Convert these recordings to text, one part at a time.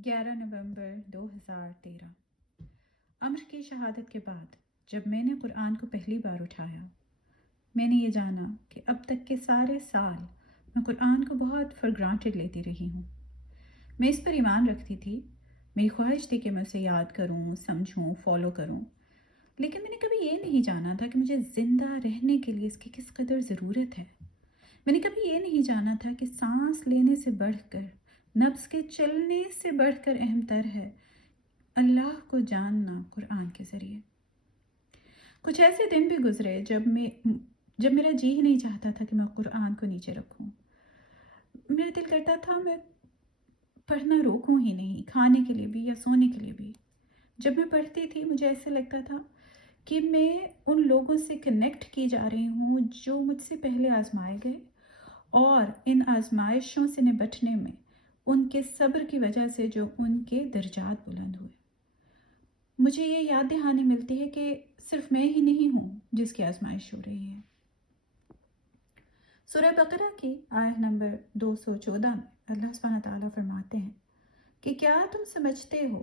11 नवंबर 2013। अम्र की शहादत के बाद जब मैंने कुरान को पहली बार उठाया, मैंने ये जाना कि अब तक के सारे साल मैं कुरान को बहुत फॉर ग्रांटेड लेती रही हूँ। मैं इस पर ईमान रखती थी, मेरी ख्वाहिश थी कि मैं उसे याद करूँ, समझूँ, फॉलो करूँ, लेकिन मैंने कभी ये नहीं जाना था कि मुझे ज़िंदा रहने के लिए इसकी किस कदर ज़रूरत है। मैंने कभी ये नहीं जाना था कि सांस लेने से बढ़कर, नब्ज़ के चलने से बढ़कर अहमतर है अल्लाह को जानना कुरान के ज़रिए। कुछ ऐसे दिन भी गुज़रे जब मेरा जी ही नहीं चाहता था कि मैं कुरान को नीचे रखूं। मेरा दिल करता था मैं पढ़ना रोकूं ही नहीं, खाने के लिए भी या सोने के लिए भी। जब मैं पढ़ती थी मुझे ऐसे लगता था कि मैं उन लोगों से कनेक्ट की जा रही हूँ जो मुझसे पहले आजमाए गए और इन आजमाइशों से निपटने में उनके सब्र की वजह से जो उनके दर्जात बुलंद हुए। मुझे ये याद दहानी मिलती है कि सिर्फ मैं ही नहीं हूँ जिसकी आजमाइश हो रही है। सूरह बकरा की आयत नंबर 214 में अल्लाह सुब्हानहू तआला फरमाते हैं कि क्या तुम समझते हो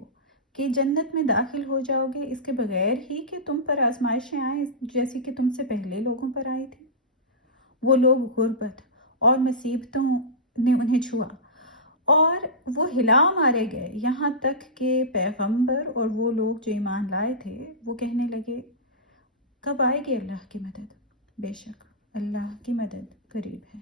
कि जन्नत में दाखिल हो जाओगे इसके बगैर ही कि तुम पर आजमाइशें आए जैसी कि तुमसे पहले लोगों पर आई थी। वो लोग गुर्बत और मुसीबतों ने उन्हें छुआ और वो हिला मारे गए, यहाँ तक कि पैगंबर और वो लोग जो ईमान लाए थे वो कहने लगे, कब आएगी अल्लाह की मदद? बेशक अल्लाह की मदद करीब है।